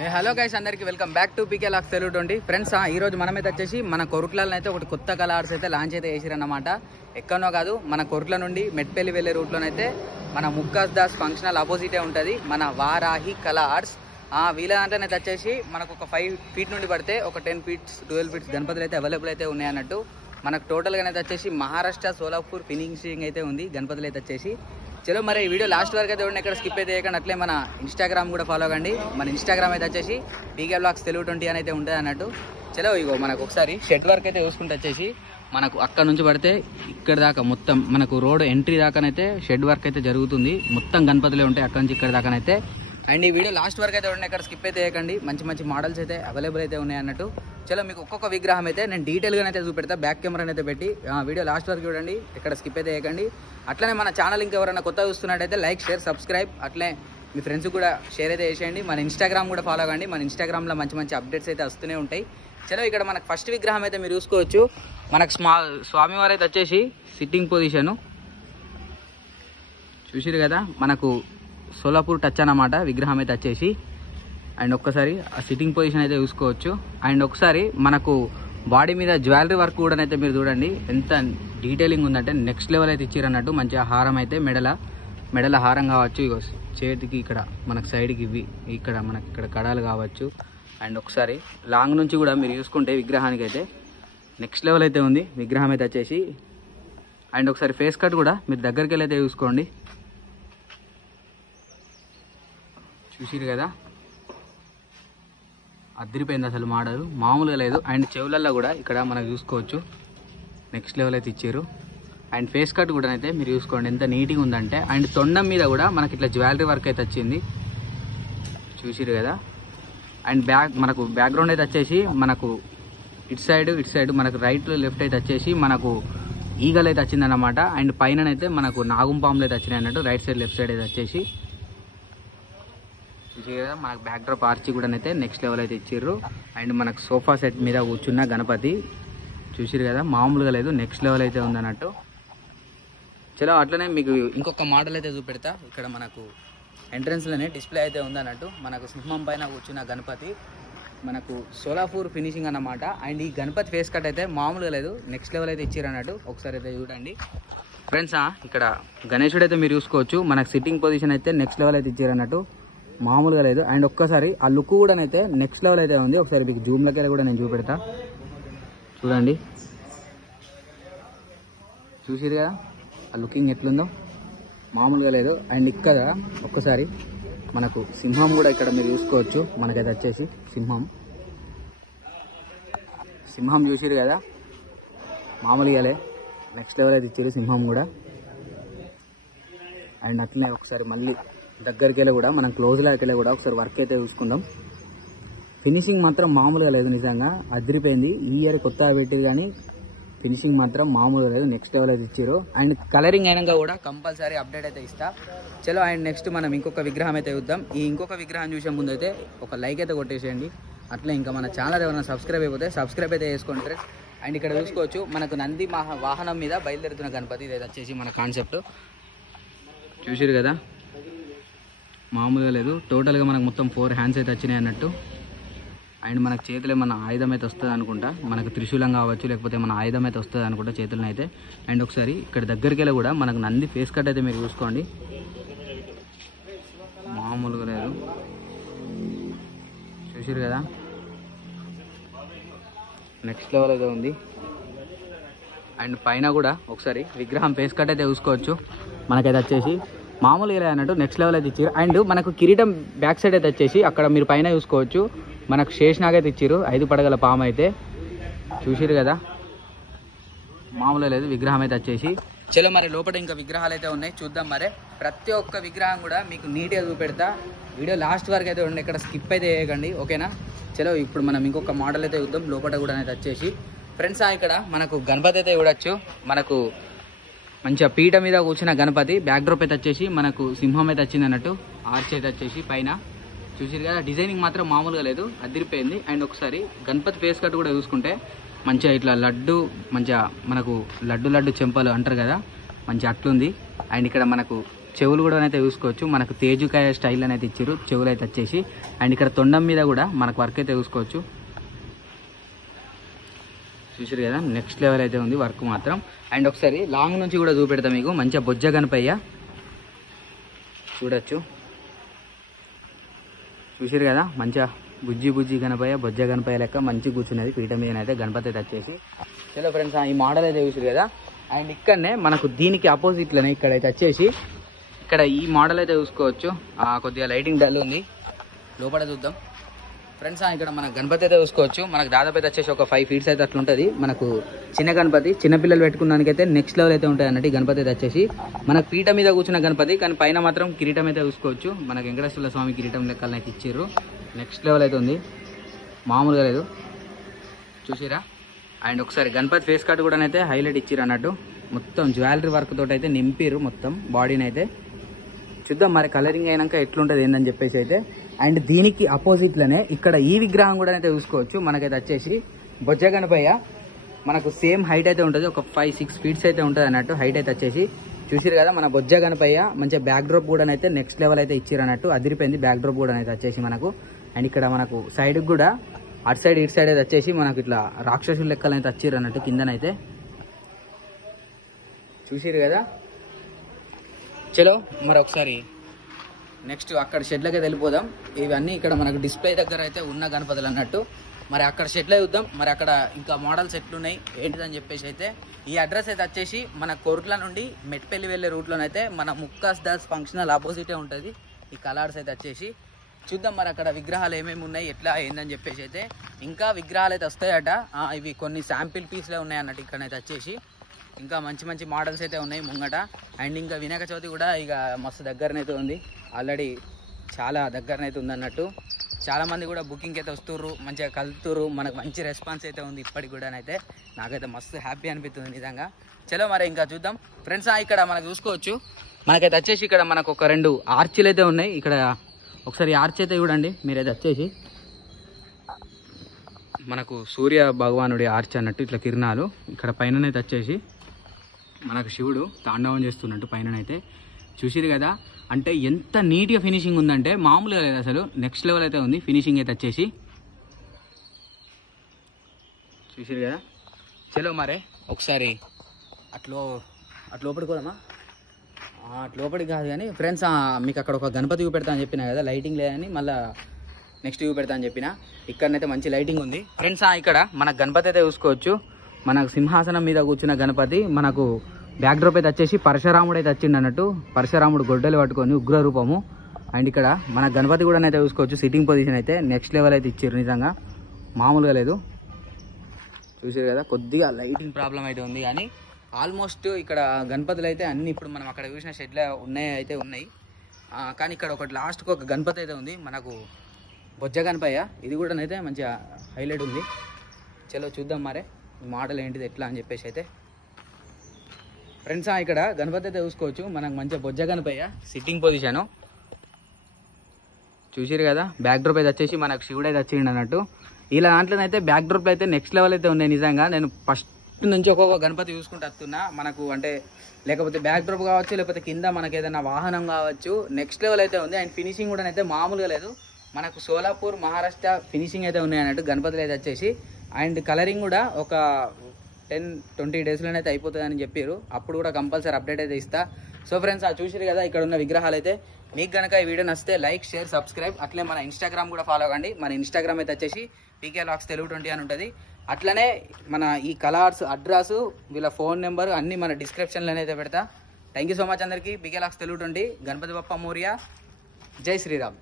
Hello guys, అందరికి welcome back to PK lakhs Telugu 20 friends. ఈ రోజు మనమైతే వచ్చేసి మన కొరుట్లలో అయితే ఒకటి కొత్త కలర్స్ అయితే లాంచ్ అయితే చేసిరన్నమాట. ఎక్కడనో కాదు, మన కొరుట్ల నుండి మెట్పల్లి వెళ్ళే రూట్లోనైతే మన ముక్కాస్ దాస్ ఫంక్షనల్ అపోజిటే ఉంటుంది మన వారాహి కలర్స్. వీళ్ళ దాంట్లోనైతే వచ్చేసి మనకు ఒక 5 feet నుండి పడితే ఒక 10 feet 12 feet గణపతులు అయితే అవైలబుల్ అయితే ఉన్నాయి అన్నట్టు. మనకు టోటల్గా అయితే వచ్చేసి మహారాష్ట్ర సోలాపూర్ ఫినిషింగ్ అయితే ఉంది గణపతులు అయితే వచ్చేసి. చలో మరి ఈ వీడియో లాస్ట్ వరకు అయితే ఉండి ఎక్కడ స్కిప్ అయితే చేయకండి. అట్లే మన ఇన్స్టాగ్రామ్ కూడా ఫాలో కండి. మన ఇన్స్టాగ్రామ్ అయితే వచ్చేసి పీకే బ్లాగ్స్ తెలుగు 20 అని అయితే ఉంటుంది అన్నట్టు. చలో ఇగో మనకు ఒకసారి షెడ్ వర్క్ అయితే చూసుకుంటే వచ్చేసి మనకు అక్కడ నుంచి పడితే ఇక్కడ దాకా మొత్తం మనకు రోడ్ ఎంట్రీ దాకానైతే షెడ్ వర్క్ అయితే జరుగుతుంది. మొత్తం గణపతులే ఉంటాయి అక్కడ నుంచి ఇక్కడ దాకానైతే. అండ్ ఈ వీడియో లాస్ట్ వరకు అయితే ఉండి ఎక్కడ స్కిప్ అయితే చేయకండి. మంచి మంచి మోడల్స్ అయితే అవైలబుల్ అయితే ఉన్నాయి అన్నట్టు. చలో మీకు ఒక్కొక్క విగ్రహం అయితే నేను డీటెయిల్గా అయితే చూపెడతా. బ్యాక్ కెమెరాని అయితే పెట్టి వీడియో లాస్ట్ వరకు చూడండి, ఎక్కడ స్కిప్ అయితే చేయకండి. అట్లనే మన ఛానల్ ఇంకెవరైనా కొత్తగా చూస్తున్నట్టయితే లైక్, షేర్, సబ్స్క్రైబ్, అట్లే మీ ఫ్రెండ్స్ కూడా షేర్ అయితే చేసేయండి. మన ఇన్స్టాగ్రామ్ కూడా ఫాలో కండి. మన ఇన్స్టాగ్రామ్లో మంచి మంచి అప్డేట్స్ అయితే వస్తూనే ఉంటాయి. చలో ఇక్కడ మనకు ఫస్ట్ విగ్రహం అయితే మీరు చూసుకోవచ్చు. మనకు స్వామివారు అయితే వచ్చేసి సిట్టింగ్ పొజిషను చూసిరు కదా, మనకు సోలాపూర్ టచ్ అన్నమాట విగ్రహం అయితే వచ్చేసి. అండ్ ఒక్కసారి ఆ సిట్టింగ్ పొజిషన్ అయితే చూసుకోవచ్చు. అండ్ ఒకసారి మనకు బాడీ మీద జ్యువెలరీ వర్క్ కూడా అయితే మీరు చూడండి ఎంత డీటెయిలింగ్ ఉందంటే నెక్స్ట్ లెవెల్ అయితే ఇచ్చారు అన్నట్టు. మంచిగా హారం అయితే మెడల హారం కావచ్చు, ఇగో చేతికి ఇక్కడ మనకు సైడ్కి ఇవి ఇక్కడ మనకి ఇక్కడ కడాలు కావచ్చు. అండ్ ఒకసారి లాంగ్ నుంచి కూడా మీరు చూసుకుంటే విగ్రహానికి అయితే నెక్స్ట్ లెవెల్ అయితే ఉంది విగ్రహం అయితే వచ్చేసి. అండ్ ఒకసారి ఫేస్ కట్ కూడా మీరు దగ్గరికి వెళ్ళి అయితే చూసుకోండి. చూసిరు కదా, అదిరిపోయింది అసలు మోడల్ మామూలుగా లేదు. అండ్ చెవులల్లో కూడా ఇక్కడ మనకు చూసుకోవచ్చు నెక్స్ట్ లెవెల్ అయితే ఇచ్చారు. అండ్ ఫేస్ కట్ కూడా అయితే మీరు చూసుకోండి ఎంత నీట్గా ఉందంటే. అండ్ తొండం మీద కూడా మనకి ఇట్లా జ్యువెలరీ వర్క్ అయితే వచ్చింది చూసిరు కదా. అండ్ మనకు బ్యాక్గ్రౌండ్ అయితే వచ్చేసి మనకు ఇటు సైడ్ మనకు రైట్ లెఫ్ట్ అయితే వచ్చేసి మనకు ఈగలు అయితే వచ్చిందన్నమాట. అండ్ పైన అయితే మనకు నాగుంపాములు అయితే వచ్చినాయి అన్నట్టు. రైట్ సైడ్ లెఫ్ట్ సైడ్ అయితే వచ్చేసి కదా మనకు బ్యాక్ డ్రాప్ ఆర్చి కూడా అయితే నెక్స్ట్ లెవెల్ అయితే ఇచ్చారు. అండ్ మనకు సోఫా సెట్ మీద కూర్చున్న గణపతి చూసిరు కదా, మామూలుగా లేదు నెక్స్ట్ లెవెల్ అయితే ఉందన్నట్టు. చలో అట్లనే మీకు ఇంకొక మోడల్ అయితే చూపెడతా. ఇక్కడ మనకు ఎంట్రన్స్లోనే డిస్ప్లే అయితే ఉందన్నట్టు. మనకు సింహం పైన కూర్చున్న గణపతి మనకు సోలాపూర్ ఫినిషింగ్ అన్నమాట. అండ్ ఈ గణపతి ఫేస్ కట్ అయితే మామూలుగా లేదు నెక్స్ట్ లెవెల్ అయితే ఇచ్చారు అన్నట్టు. ఒకసారి అయితే చూడండి ఫ్రెండ్స్. ఇక్కడ గణేశుడు అయితే మీరు చూసుకోవచ్చు. మనకు సిట్టింగ్ పొజిషన్ అయితే నెక్స్ట్ లెవెల్ అయితే ఇచ్చారు అన్నట్టు, మామూలుగా లేదు. అండ్ ఒక్కసారి ఆ లుక్ కూడా అయితే నెక్స్ట్ లెవెల్ అయితే ఉంది. ఒకసారి మీకు జూమ్లకి కూడా నేను చూపెడతా చూడండి. చూసిరు కదా ఆ లుకింగ్ ఎట్లుందో, మామూలుగా లేదు. అండ్ ఇక్కడ ఒక్కసారి మనకు సింహం కూడా ఇక్కడ మీరు చూసుకోవచ్చు. మనకైతే వచ్చేసి సింహం చూసిరు కదా, మామూలుగా లే నెక్స్ట్ లెవెల్ అయితే ఇచ్చారు సింహం కూడా. అండ్ అట్లనే ఒకసారి మళ్ళీ దగ్గరికి వెళ్ళి కూడా మనం క్లోజ్లోకి వెళ్ళి కూడా ఒకసారి వర్క్ అయితే చూసుకుందాం. ఫినిషింగ్ మాత్రం మామూలుగా లేదు, నిజంగా అదిరిపోయింది. ఈ ఇయర్ కొత్తగా పెట్టారు కానీ ఫినిషింగ్ మాత్రం మామూలుగా లేదు నెక్స్ట్ లెవెల్ అయితే ఇచ్చారు. అండ్ కలరింగ్ అయినాక కూడా కంపల్సరీ అప్డేట్ అయితే ఇస్తా. చలో అండ్ నెక్స్ట్ మనం ఇంకొక విగ్రహం అయితే చూద్దాం. ఈ ఇంకొక విగ్రహం చూసే ముందు అయితే ఒక లైక్ అయితే కొట్టేసేయండి. అట్లా ఇంకా మన ఛానల్ ఏమైనా సబ్స్క్రైబ్ అయిపోతే సబ్స్క్రైబ్ అయితే చేసుకోండి. అండ్ ఇక్కడ చూసుకోవచ్చు మనకు నంది వాహనం మీద బయలుదేరుతున్న గణపతి ఇది వచ్చేసి మన కాన్సెప్ట్ చూసిరు కదా, మామూలుగా లేదు. టోటల్గా మనకు మొత్తం 4 హ్యాండ్స్ అయితే వచ్చినాయి అన్నట్టు. అండ్ మనకు చేతులు ఏమన్నా ఆయుధం అయితే వస్తుంది అనుకుంటా, మనకు త్రిశూలం కావచ్చు లేకపోతే మన ఆయుధం అయితే వస్తుంది అనుకుంటా చేతులను అయితే. అండ్ ఒకసారి ఇక్కడ దగ్గరికి వెళ్ళి కూడా మనకు నంది ఫేస్ కట్ అయితే మీరు చూసుకోండి, మామూలుగా లేదు. చూసారు కదా నెక్స్ట్ లెవెల్ అయితే ఉంది. అండ్ పైన కూడా ఒకసారి విగ్రహం ఫేస్ కట్ అయితే చూసుకోవచ్చు. మనకైతే వచ్చేసి మామూలుగా అన్నట్టు నెక్స్ట్ లెవెల్ అయితే ఇచ్చారు. అండ్ మనకు కిరీటం బ్యాక్ సైడ్ అయితే వచ్చేసి అక్కడ మీరు పైన చూసుకోవచ్చు మనకు శేషనాగ్ అయితే ఇచ్చారు, 5 పడగల పాము అయితే చూసిరు కదా, మామూలుగా లేదు విగ్రహం అయితే వచ్చేసి. చలో మరి లోపల ఇంకా విగ్రహాలు అయితే ఉన్నాయి చూద్దాం. మరి ప్రతి ఒక్క విగ్రహం కూడా మీకు నీట్గా చూపెడతా. వీడియో లాస్ట్ వరకు అయితే ఉండి ఇక్కడ స్కిప్ అయితే చేయకండి, ఓకేనా. చలో ఇప్పుడు మనం ఇంకొక మోడల్ అయితే చూద్దాం. లోపల కూడా అయితే వచ్చేసి ఫ్రెండ్స్ ఇక్కడ మనకు గణపతి అయితే చూడొచ్చు. మనకు మంచిగా పీట మీద కూర్చున్న గణపతి బ్యాక్ డ్రాప్ అయితే వచ్చేసి మనకు సింహం అయితే వచ్చింది అన్నట్టు. ఆర్చ్ అయితే వచ్చేసి పైన చూసిరు కదా, డిజైనింగ్ మాత్రం మామూలుగా లేదు, అదిరిపోయింది. అండ్ ఒకసారి గణపతి ఫేస్ కట్ కూడా చూసుకుంటే మంచిగా ఇట్లా లడ్డు, మంచిగా మనకు లడ్డు చెంపలు అంటారు కదా, మంచిగా అట్లుంది. అండ్ ఇక్కడ మనకు చెవులు కూడా అయితే చూసుకోవచ్చు. మనకు తేజుకాయ స్టైల్ అనేది ఇచ్చారు చెవులు అయితే వచ్చేసి. అండ్ ఇక్కడ తొండం మీద కూడా మనకు వర్క్ అయితే చూసుకోవచ్చు. చూసారు కదా, నెక్స్ట్ లెవెల్ అయితే ఉంది వర్క్ మాత్రం. అండ్ ఒకసారి లాంగ్ నుంచి కూడా చూపెడతా మీకు. మంచిగా బొజ్జ గణపయ్య చూడొచ్చు. చూసారు కదా, మంచిగా బుజ్జి గణపయ్య, బొజ్జ గణపయ్య లెక్క మంచి కూర్చున్నది పీఠ మీద అయితే గణపతి అయితే వచ్చేసి. చలో ఫ్రెండ్స్, ఈ మోడల్ అయితే చూసారు కదా. అండ్ ఇక్కడనే మనకు దీనికి ఆపోజిట్లోనే ఇక్కడైతే వచ్చేసి ఇక్కడ ఈ మోడల్ అయితే చూసుకోవచ్చు. కొద్దిగా లైటింగ్ డల్ ఉంది, లోపల చూద్దాం ఫ్రెండ్స్. ఇక్కడ మన గణపతి అయితే చూసుకోవచ్చు. మనకు దాదాపు అయితే వచ్చేసి ఒక 5 feet అయితే అట్లా ఉంటుంది. మనకు చిన్న గణపతి, చిన్నపిల్లలు పెట్టుకున్నానికి అయితే నెక్స్ట్ లెవెల్ అయితే ఉంటుంది అన్నట్టు. గణపతి అయితే వచ్చేసి మనకు పీఠ మీద కూర్చున్న గణపతి, కానీ పైన మాత్రం కిరీటం అయితే చూసుకోవచ్చు. మనకు వెంకటేశ్వర స్వామి కిరీటం లెక్కలను అయితే ఇచ్చారు. నెక్స్ట్ లెవెల్ అయితే ఉంది, మామూలుగా లేదు. చూసిరా. అండ్ ఒకసారి గణపతి ఫేస్ కట్ కూడా అయితే హైలైట్ ఇచ్చారు అన్నట్టు. మొత్తం జ్యువెలరీ వర్క్ తోటి అయితే నింపిరు మొత్తం బాడీని అయితే. చూద్దాం మరి కలరింగ్ అయినాక ఎట్లుంటుంది ఏందని చెప్పేసి అయితే. అండ్ దీనికి అపోజిట్లోనే ఇక్కడ ఈ విగ్రహం కూడా అయితే చూసుకోవచ్చు. మనకైతే వచ్చేసి బొజ్జ గణపయ్య మనకు సేమ్ హైట్ అయితే ఉంటుంది. ఒక 5-6 feet అయితే ఉంటుంది అన్నట్టు హైట్ అయితే వచ్చేసి. చూసారు కదా, మన బొజ్జ గణపయ్య మంచిగా బ్యాక్ డ్రాప్ కూడా అయితే నెక్స్ట్ లెవెల్ అయితే ఇచ్చారు అన్నట్టు. అదిరిపోయింది బ్యాక్ డ్రాప్ కూడా అయితే వచ్చేసి మనకు. అండ్ ఇక్కడ మనకు సైడ్కి కూడా అటు సైడ్ ఇటు సైడ్ అయితే వచ్చేసి మనకు ఇట్లా రాక్షసుల లెక్కలు అయితే వచ్చారు అన్నట్టు కిందనైతే. చూసారు కదా. చలో మరి ఒకసారి నెక్స్ట్ అక్కడ షెడ్లకే వెళ్ళిపోదాం. ఇవన్నీ ఇక్కడ మనకు డిస్ప్లే దగ్గర అయితే ఉన్న గణపతులు అన్నట్టు. మరి అక్కడ షెడ్లో చూద్దాం, మరి అక్కడ ఇంకా మోడల్స్ ఎట్లున్నాయి ఏంటిదని చెప్పేసి అయితే. ఈ అడ్రస్ అయితే వచ్చేసి మన కోరుట్ల నుండి మెట్పల్లి వెళ్ళే రూట్లోనైతే మన ముక్కాస్ దాస్ ఫంక్షనల్ ఆపోజిటే ఉంటుంది ఈ కలర్స్ అయితే వచ్చేసి. చూద్దాం మరి అక్కడ విగ్రహాలు ఏమేమి ఉన్నాయి ఎట్లా ఏందని చెప్పేసి అయితే. ఇంకా విగ్రహాలు అయితే వస్తాయట. ఇవి కొన్ని శాంపిల్ పీస్లే ఉన్నాయి అన్నట్టు ఇక్కడైతే వచ్చేసి. ఇంకా మంచి మోడల్స్ అయితే ఉన్నాయి ముంగట. అండ్ ఇంకా వినాయక చవితి కూడా ఇక మస్తు దగ్గరనైతే ఉంది, ఆల్రెడీ చాలా దగ్గరనైతే ఉంది అన్నట్టు. చాలామంది కూడా బుకింగ్ అయితే వస్తుర్రు, మంచిగా కలుతుర్రు. మనకు మంచి రెస్పాన్స్ అయితే ఉంది ఇప్పటికి కూడా అయితే. నాకైతే మస్తు హ్యాపీ అనిపిస్తుంది నిజంగా. చలో మరి ఇంకా చూద్దాం ఫ్రెండ్స్. ఇక్కడ మనకు చూసుకోవచ్చు, మనకైతే వచ్చేసి ఇక్కడ మనకు ఒక 2 ఆర్చీలు అయితే ఉన్నాయి. ఇక్కడ ఒకసారి ఆర్చ్ అయితే చూడండి మీరైతే వచ్చేసి. మనకు సూర్య భగవానుడి ఆర్చ్ అన్నట్టు ఇట్లా కిరణాలు. ఇక్కడ పైననైతే వచ్చేసి మనకు శివుడు తాండవం చేస్తున్నట్టు పైననైతే. చూసిరు కదా, అంటే ఎంత నీట్గా ఫినిషింగ్ ఉందంటే మామూలుగా లేదు అసలు. నెక్స్ట్ లెవెల్ అయితే ఉంది ఫినిషింగ్ అయితే వచ్చేసి. చూసిరు కదా. చలో మరే ఒకసారి అట్లోపడికి పోదామా? అట్లోపడికి కాదు కానీ ఫ్రెండ్స్, మీకు అక్కడ ఒక గణపతి చూపెడతా అని చెప్పినా కదా, లైటింగ్ లేదని మళ్ళీ నెక్స్ట్ చూపెడతా అని చెప్పిన. ఇక్కడనైతే మంచి లైటింగ్ ఉంది ఫ్రెండ్స్. ఇక్కడ మన గణపతి అయితే చూసుకోవచ్చు. మనకు సింహాసనం మీద కూర్చున్న గణపతి. మనకు బ్యాక్ డ్రాప్ అయితే వచ్చేసి పరశురాముడు అయితే వచ్చిండు అన్నట్టు. పరశురాముడు గొడ్డలు పట్టుకొని ఉగ్ర రూపము. అండ్ ఇక్కడ మన గణపతి కూడా అయితే చూసుకోవచ్చు. సిట్టింగ్ పొజిషన్ అయితే నెక్స్ట్ లెవెల్ అయితే ఇచ్చారు నిజంగా, మామూలుగా లేదు. చూసారు కదా, కొద్దిగా లైటింగ్ ప్రాబ్లం అయితే ఉంది కానీ ఆల్మోస్ట్ ఇక్కడ గణపతులు అయితే అన్ని ఇప్పుడు మనం అక్కడ చూసిన షెడ్లో ఉన్నాయి. కానీ ఇక్కడ ఒకటి లాస్ట్కి ఒక గణపతి అయితే ఉంది మనకు, బొజ్జ గణపయ్య. ఇది కూడా అయితే మంచిగా హైలైట్ ఉంది. చలో చూద్దాం మరే మోడల్ ఏంటిది ఎట్లా అని చెప్పేసి అయితే. ఫ్రెండ్స్, ఇక్కడ గణపతి అయితే చూసుకోవచ్చు. మనకు మంచిగా బొజ్జ గణపయ్య సిట్టింగ్ పొజిషను. చూసిరు కదా, బ్యాక్ డ్రాప్ అయితే వచ్చేసి మనకు శివుడు అయితే వచ్చిండు అన్నట్టు. ఇలా దాంట్లోనైతే బ్యాక్ డ్రాప్లు అయితే నెక్స్ట్ లెవెల్ అయితే ఉన్నాయి నిజంగా. నేను ఫస్ట్ నుంచి ఒక్కొక్క గణపతి చూసుకుంటూ వస్తున్నా. మనకు అంటే లేకపోతే బ్యాక్ డ్రాప్ కావచ్చు, లేకపోతే కింద మనకి ఏదైనా వాహనం కావచ్చు, నెక్స్ట్ లెవెల్ అయితే ఉంది. అండ్ ఫినిషింగ్ కూడా అయితే మామూలుగా లేదు. మనకు సోలాపూర్ మహారాష్ట్ర ఫినిషింగ్ అయితే ఉన్నాయి అన్నట్టు గణపతులు అయితే వచ్చేసి. అండ్ కలరింగ్ కూడా ఒక 10-20 డేస్లోనైతే అయిపోతుందని చెప్పారు. అప్పుడు కూడా కంపల్సరీ అప్డేట్ అయితే ఇస్తా. సో ఫ్రెండ్స్, చూసిరు కదా ఇక్కడ ఉన్న విగ్రహాలు అయితే. మీకు కనుక ఈ వీడియో నచ్చితే లైక్, షేర్, సబ్స్క్రైబ్. అట్లే మన ఇన్స్టాగ్రామ్ కూడా ఫాలో అవ్వండి. మన ఇన్స్టాగ్రామ్ అయితే వచ్చేసి పీకే లాక్స్ తెలుగు 20 అని ఉంటుంది. అట్లనే మన ఈ కలర్స్ అడ్రస్, వీళ్ళ ఫోన్ నెంబర్ అన్నీ మన డిస్క్రిప్షన్లోనే అయితే పెడతా. థ్యాంక్ యూ సో మచ్ అందరికీ. పీకే లాక్స్ తెలుగు 20. గణపతి బప్ప మోరియా. జై శ్రీరామ్.